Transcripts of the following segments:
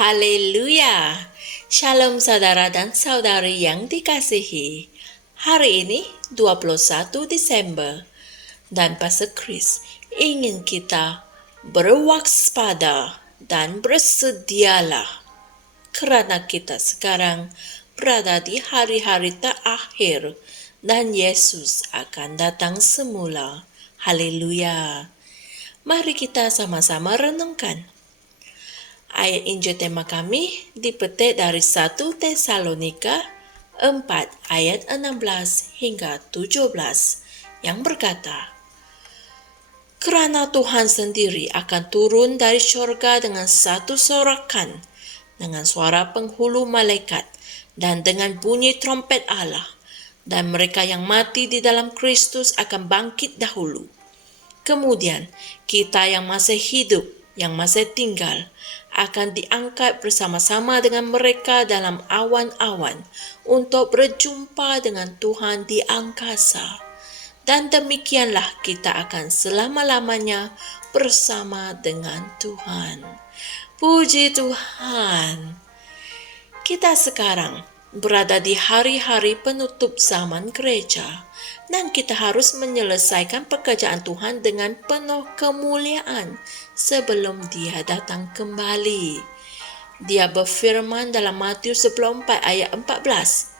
Haleluya! Shalom saudara dan saudari yang dikasihi. Hari ini 21 Desember dan Pastor Chris ingin kita berwaspada dan bersedialah karena kita sekarang berada di hari-hari terakhir dan Yesus akan datang semula. Haleluya! Mari kita sama-sama renungkan. Ayat Injil tema kami dipetik dari 1 Tesalonika 4 ayat 16 hingga 17 yang berkata, "Kerana Tuhan sendiri akan turun dari syurga dengan satu sorakan, dengan suara penghulu malaikat, dan dengan bunyi trompet Allah, dan mereka yang mati di dalam Kristus akan bangkit dahulu. Kemudian kita yang masih hidup, yang masih tinggal, akan diangkat bersama-sama dengan mereka dalam awan-awan untuk berjumpa dengan Tuhan di angkasa. Dan demikianlah kita akan selama-lamanya bersama dengan Tuhan." Puji Tuhan. Kita sekarang berada di hari-hari penutup zaman gereja, dan kita harus menyelesaikan pekerjaan Tuhan dengan penuh kemuliaan sebelum Dia datang kembali. Dia berfirman dalam Matius 24 ayat 14,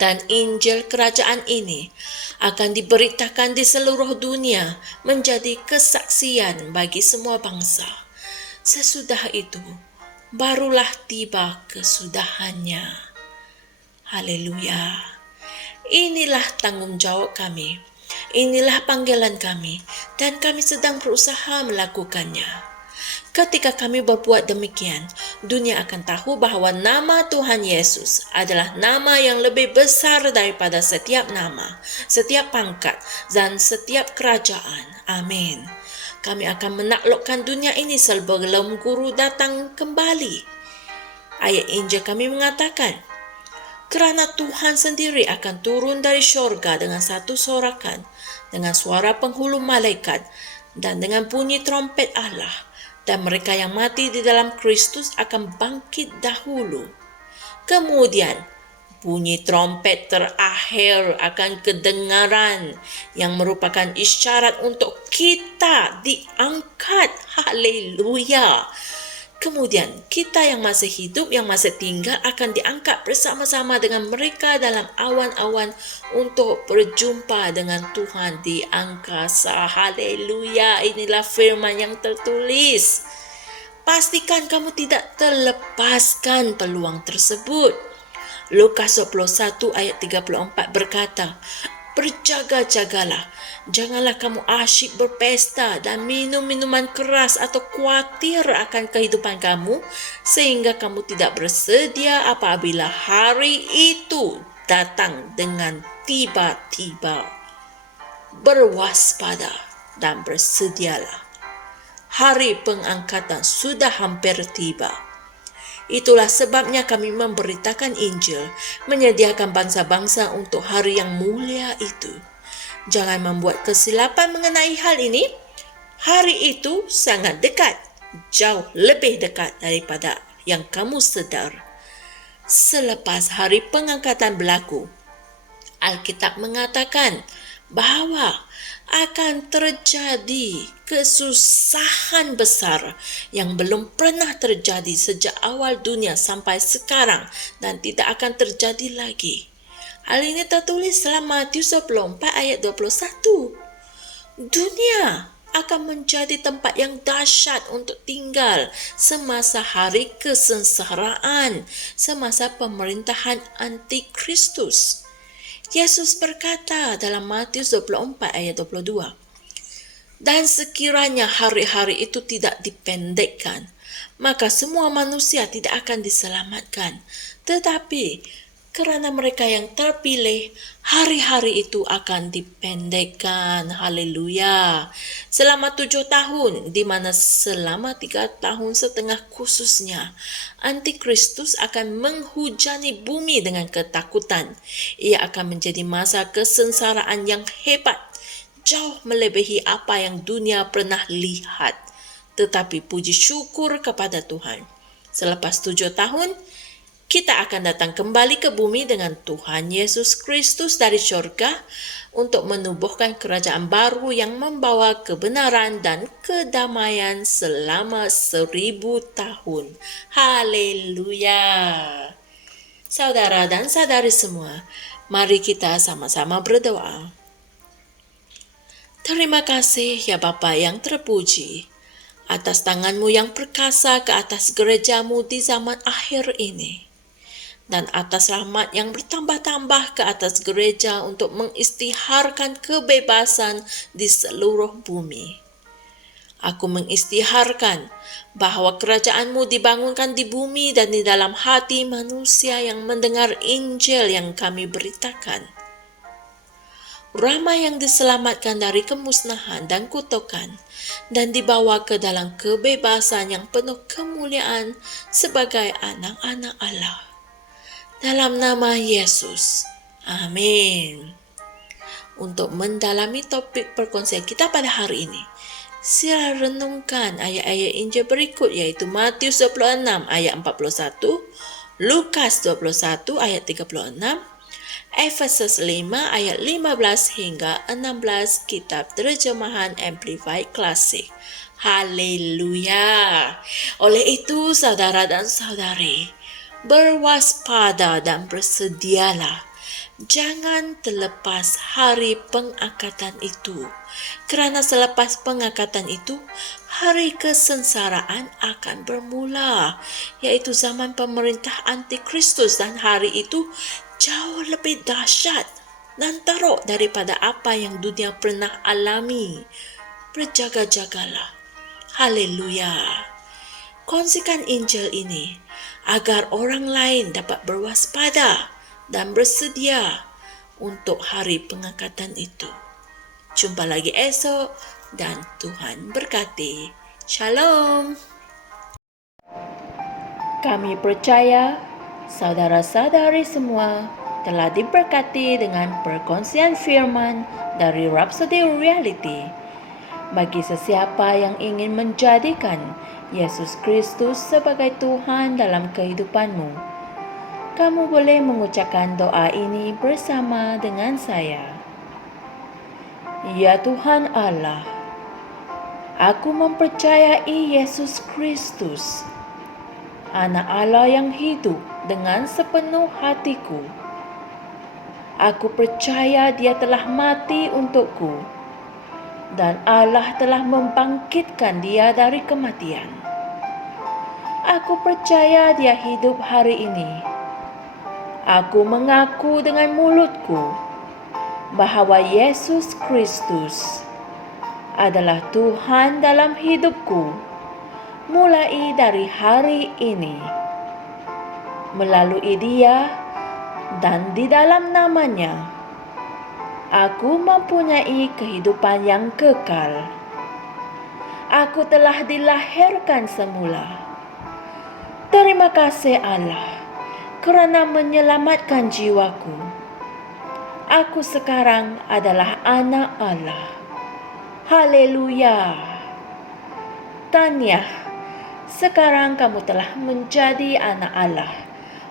"Dan Injil kerajaan ini akan diberitakan di seluruh dunia menjadi kesaksian bagi semua bangsa. Sesudah itu, barulah tiba kesudahannya." Haleluya. Inilah tanggung jawab kami. Inilah panggilan kami, dan kami sedang berusaha melakukannya. Ketika kami berbuat demikian, dunia akan tahu bahawa nama Tuhan Yesus adalah nama yang lebih besar daripada setiap nama, setiap pangkat, dan setiap kerajaan. Amin. Kami akan menaklukkan dunia ini sebelum Guru datang kembali. Ayat Injil kami mengatakan, "Kerana Tuhan sendiri akan turun dari syurga dengan satu sorakan, dengan suara penghulu malaikat, dan dengan bunyi trompet Allah, dan mereka yang mati di dalam Kristus akan bangkit dahulu. Kemudian bunyi trompet terakhir akan kedengaran, yang merupakan isyarat untuk kita diangkat." Haleluya! Kemudian kita yang masih hidup, yang masih tinggal akan diangkat bersama-sama dengan mereka dalam awan-awan untuk berjumpa dengan Tuhan di angkasa. Haleluya! Inilah firman yang tertulis. Pastikan kamu tidak terlepaskan peluang tersebut. Lukas 21 ayat 34 berkata, "Berjaga-jagalah, janganlah kamu asyik berpesta dan minum minuman keras atau khawatir akan kehidupan kamu, sehingga kamu tidak bersedia apabila hari itu datang dengan tiba-tiba. Berwaspada dan bersedialah. Hari pengangkatan sudah hampir tiba." Itulah sebabnya kami memberitakan Injil, menyediakan bangsa-bangsa untuk hari yang mulia itu. Jangan membuat kesilapan mengenai hal ini. Hari itu sangat dekat, jauh lebih dekat daripada yang kamu sedar. Selepas hari pengangkatan berlaku, Alkitab mengatakan bahawa akan terjadi kesusahan besar yang belum pernah terjadi sejak awal dunia sampai sekarang dan tidak akan terjadi lagi. Hal ini tertulis dalam Matius 24 ayat 21. Dunia akan menjadi tempat yang dahsyat untuk tinggal semasa hari kesengsaraan, semasa pemerintahan Antikristus. Yesus berkata dalam Matius 24 ayat 22, "Dan sekiranya hari-hari itu tidak dipendekkan, maka semua manusia tidak akan diselamatkan. Tetapi kerana mereka yang terpilih, hari-hari itu akan dipendekkan." Haleluya. Selama 7 tahun, di mana selama 3,5 tahun khususnya, Antikristus akan menghujani bumi dengan ketakutan. Ia akan menjadi masa kesengsaraan yang hebat, jauh melebihi apa yang dunia pernah lihat. Tetapi puji syukur kepada Tuhan, Selepas 7 tahun, kita akan datang kembali ke bumi dengan Tuhan Yesus Kristus dari surga untuk menubuhkan kerajaan baru yang membawa kebenaran dan kedamaian selama 1000 tahun. Haleluya! Saudara dan saudari semua, mari kita sama-sama berdoa. Terima kasih ya Bapa yang terpuji, atas tangan-Mu yang perkasa ke atas gereja-Mu di zaman akhir ini, dan atas rahmat yang bertambah-tambah ke atas gereja untuk mengistiharkan kebebasan di seluruh bumi. Aku mengistiharkan bahwa kerajaan-Mu dibangunkan di bumi dan di dalam hati manusia yang mendengar Injil yang kami beritakan. Ramai yang diselamatkan dari kemusnahan dan kutukan dan dibawa ke dalam kebebasan yang penuh kemuliaan sebagai anak-anak Allah. Dalam nama Yesus. Amin. Untuk mendalami topik perkongsian kita pada hari ini, sila renungkan ayat-ayat Injil berikut, yaitu Matius 26 ayat 41, Lukas 21 ayat 36, Efesus 5 ayat 15 hingga 16, kitab terjemahan Amplified Classic. Haleluya. Oleh itu, saudara dan saudari, berwaspada dan bersedialah. Jangan terlepas hari pengangkatan itu, kerana selepas pengangkatan itu, hari kesengsaraan akan bermula, iaitu zaman pemerintah antikristus, dan hari itu jauh lebih dahsyat dan teruk daripada apa yang dunia pernah alami. Berjaga-jagalah. Haleluya. Kongsikan Injil ini agar orang lain dapat berwaspada dan bersedia untuk hari pengangkatan itu. Jumpa lagi esok dan Tuhan berkati. Shalom. Kami percaya saudara-saudari semua telah diberkati dengan perkongsian firman dari Rhapsody Reality. Bagi sesiapa yang ingin menjadikan Yesus Kristus sebagai Tuhan dalam kehidupanmu, kamu boleh mengucapkan doa ini bersama dengan saya. Ya Tuhan Allah, aku mempercayai Yesus Kristus, Anak Allah yang hidup dengan sepenuh hatiku. Aku percaya Dia telah mati untukku, dan Allah telah membangkitkan Dia dari kematian. Aku percaya Dia hidup hari ini. Aku mengaku dengan mulutku bahawa Yesus Kristus adalah Tuhan dalam hidupku mulai dari hari ini. Melalui Dia dan di dalam nama-Nya, aku mempunyai kehidupan yang kekal. Aku telah dilahirkan semula. Terima kasih Allah kerana menyelamatkan jiwaku. Aku sekarang adalah anak Allah. Haleluya. Tahniah, sekarang kamu telah menjadi anak Allah.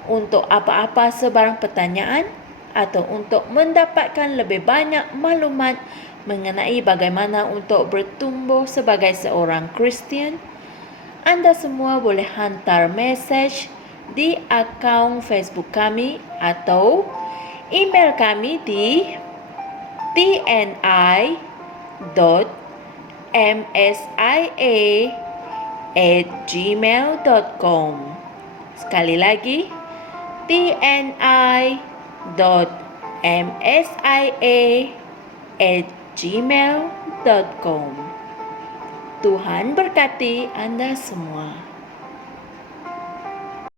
Untuk apa-apa sebarang pertanyaan atau untuk mendapatkan lebih banyak maklumat mengenai bagaimana untuk bertumbuh sebagai seorang Kristian, anda semua boleh hantar mesej di akaun Facebook kami atau email kami di tni.msia@gmail.com. Sekali lagi, tni.msia@gmail.com. Tuhan berkati Anda semua.